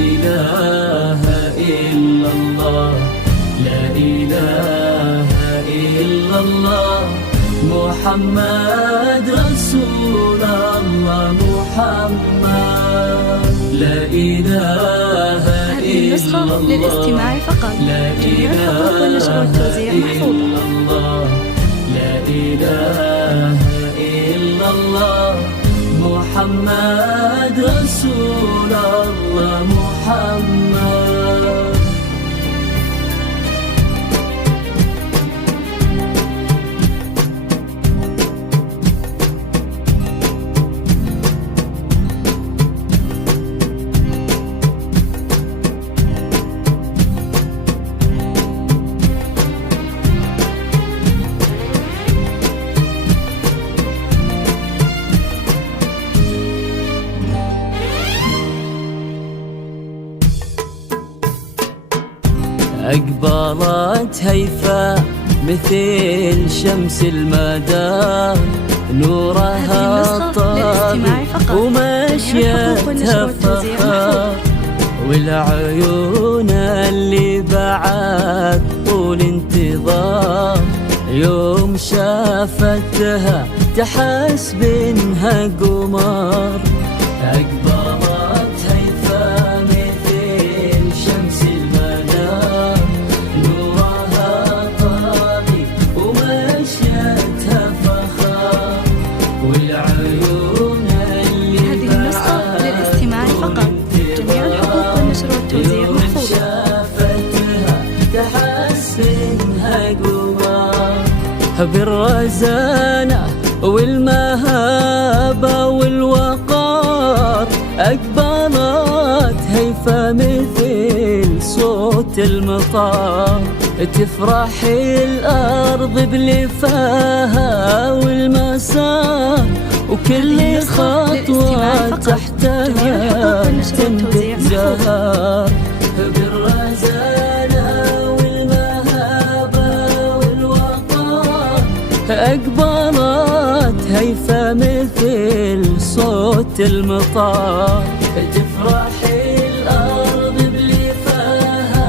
إله إلا الله، لا إله إلا الله، محمد رسول الله، محمد لا إله إلا الله. للاستماع فقط. جميع الحقوق والنشر والتوزيع محفوظة. لا إله إلا الله، محمد رسول الله، محمد. أقبلت هيفا مثل شمس المدى، نورها طافي ومشيتها فخار، والعيون اللي بعد طول انتظار، يوم شافتها تحس بإنها قمر. أقبلت هيفا مثل شمس المدى، نورها طافي ومشيتها فخار، والعيون اللي هذه النسخة للاستماع فقط. جميع الحقوق والنشر والتوزيع محفوظة. شافتها تحس إنها قمر، بالرزانة والمهابة والوقار، أقبلت هيفا مثل صوت المطار، تفرح الأرض بلفاها والمسار، وكل خطوة تحتها تنبت زهر. بالرزانة والمهابة والوقار، أقبلت هيفا مثل صوت المطار، تفرح الأرض بلفاها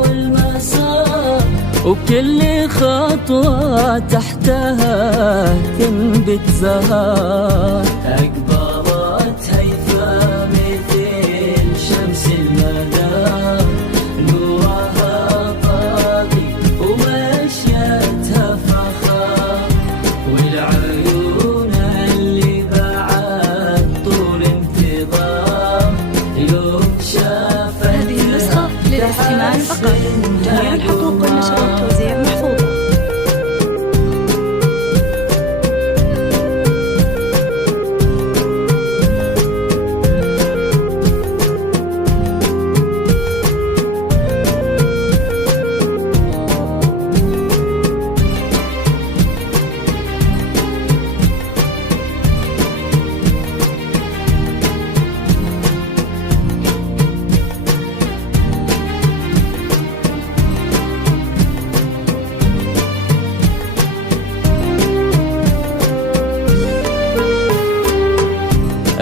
والمسار، وكل خطوة تحتها تنبت زهر. أقبلت هيفا مثل شمس المدى، نورها طافي ومشيتها فخار، والعيون اللي بعد طول انتظار، يوم شافتها هذه النسخة للاستماع فقط. جميع الحقوق والنشر والتوزيع محفوظة.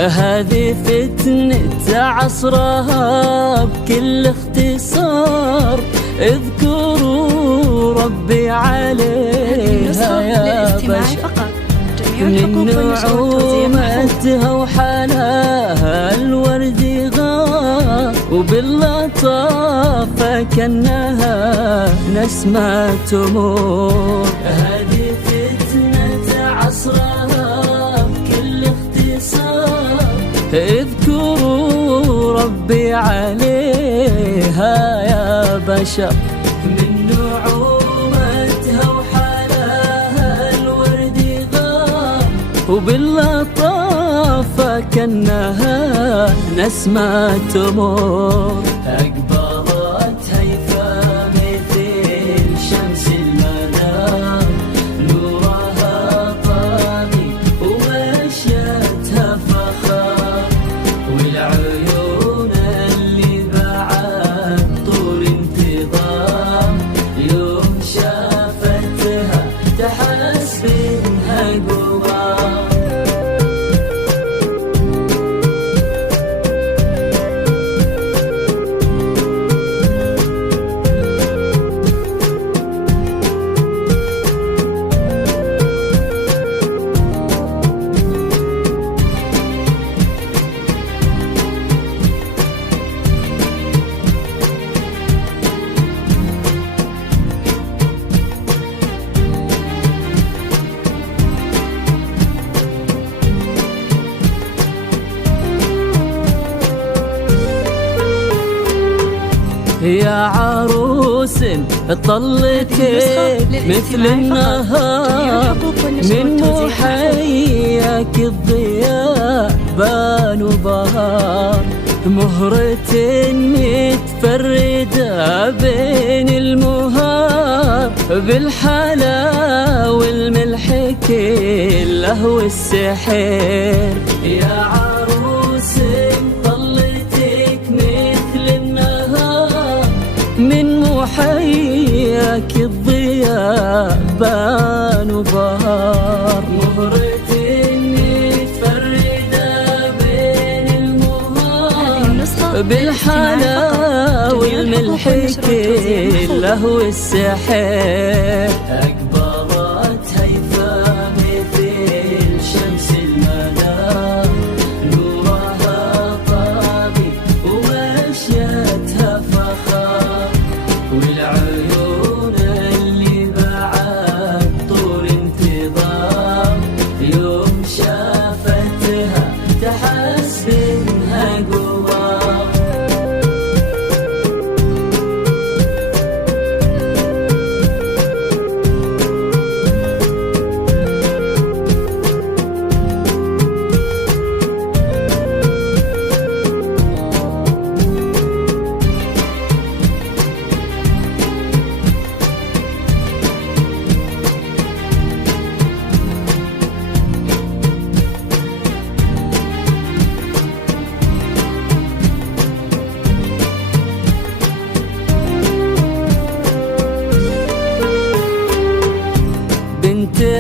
هذه فتنة عصرها بكل اختصار، اذكروا ربي عليها يا بشر، من نعومتها وحلاها الورد غار، وباللطافة كأنها نسمة تمور. هذه فتنة عصرها بكل اختصار، اذكروا ربي عليها يا بشر، من نعومتها وحلاها الورد غار، وباللطافة كأنها نسمة تمور. أقبلت هيفا مثل شمس المدى، نورها طافي ومشيتها فخار، والعيون اللي بعد طول انتظار، يوم شافتها تحس بإنها قمر. يا عروس طلتك مثل النهار من محياك الضياء بان وبهار مهرة متفردة بين المهار بالحلا والملح كله والسحر يا عروس طلتك مثل النهار من محياك الضياء بان وبهار مهرة بالحلا والملح كله والسحر أكبرت هيفا مثل شمس المدى نورها طابي ومشيتها فخار والعيون اللي بعد طول انتظار يوم شافتها تحس بإنها قوار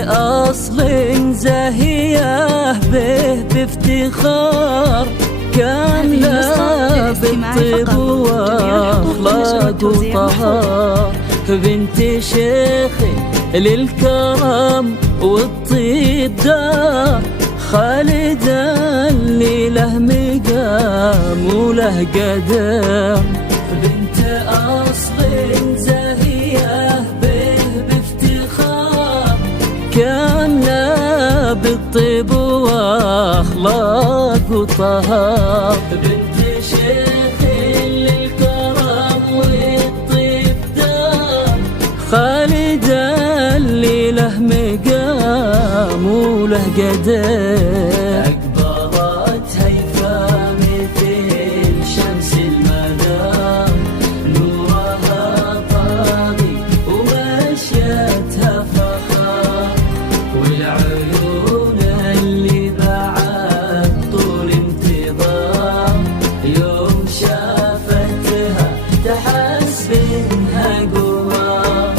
أصل زاهية به بافتخار كاملة بالطيب وأخلاق وطهار بنت شيخ للكرم والطيب دار خالدة اللي له مقام وله قدر بنت أصل زاهية كاملة بالطيب وأخلاق وطهار بنت شيخ للكرم والطيب دار خالدة اللي له مقام وله قدر أكبرت هيفا مثل شمس المدى نورها طاغي ومشيتها فخار والعيون اللي بعد طول انتظار يوم شافتها تحس بإنها قوار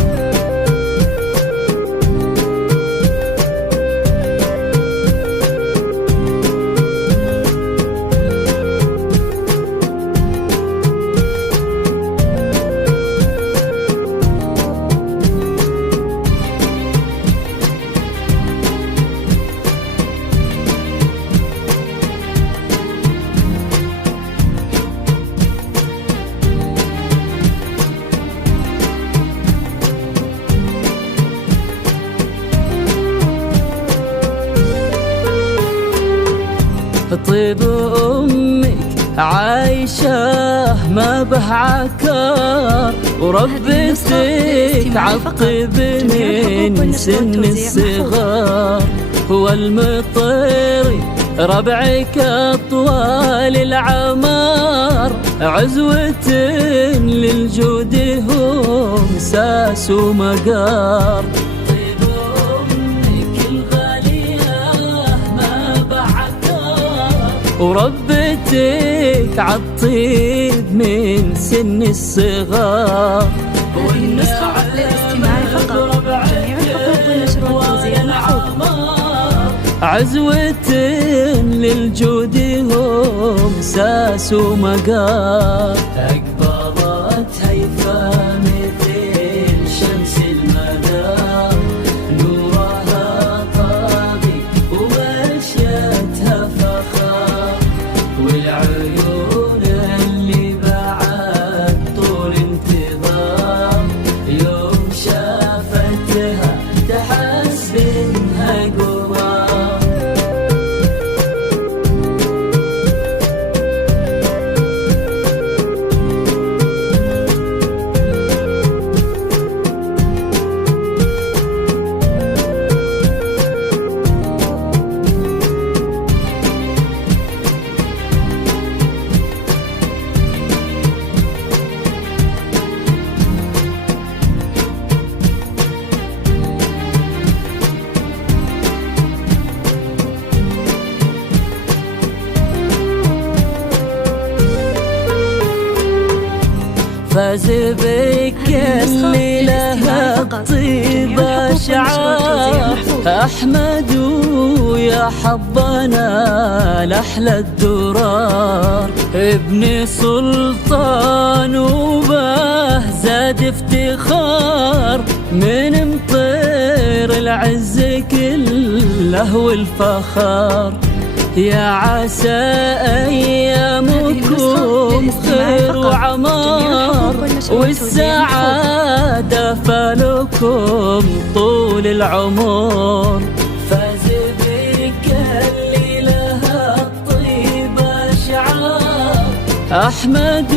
طيب أمك عايشة ما به عكار وربتك عالطيب من سن الصغار هو المطير ربعك أطوال العمار عزوة للجود هم ساس ومقار وربتك عالطيب من سن الصغار. هذه النسخة للاستماع فقط. جميع الحقوق والنشر والتوزيع محفوظ. عزوة للجود هم ساس ومقار أكبرت هيفا مثل شمس المدى نورها طاغي ومشيتها فخار والعيون اللي بعد طول انتظار يوم شافتها تحس بإنها قوار. فاز بك اللي لها الطيب أشعار أحمد ويا حظنا لأحلى الدرار ابن سلطان وبه زاد افتخار من مطير العز كله والفخار يا عسى أيامكم خير وعمار والسعادة فلكم طول العمر فاز بك اللي لها الطيب أشعار أحمد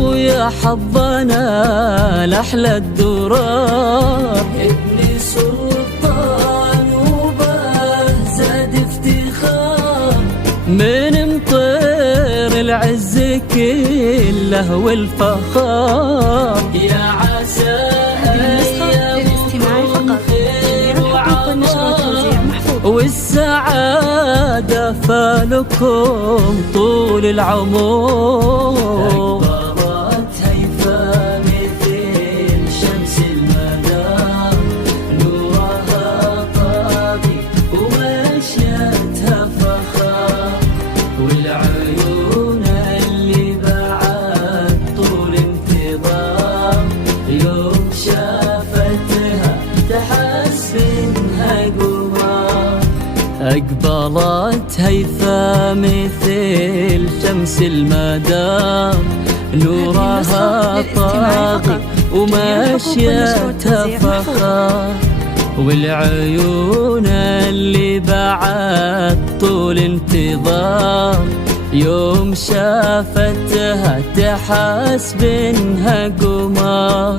ويا حظنا لأحلى الدرار ابن سلطان وبه زاد افتخار من مطير العز كله والفخار يا عسى أيامكم خير وعمار والسعادة فلكم طول العمر أكبرت هيفا مثل شمس المدار نورها طاغي ومشيتها فخار والعيون اللي بعد طول انتظار يوم شافتها تحس انها قمر أقبلت هيفا مثل شمس المدار نورها طاغي ومشيتها فخار والعيون اللي بعد طول انتظار يوم شافتها تحس بانها قمر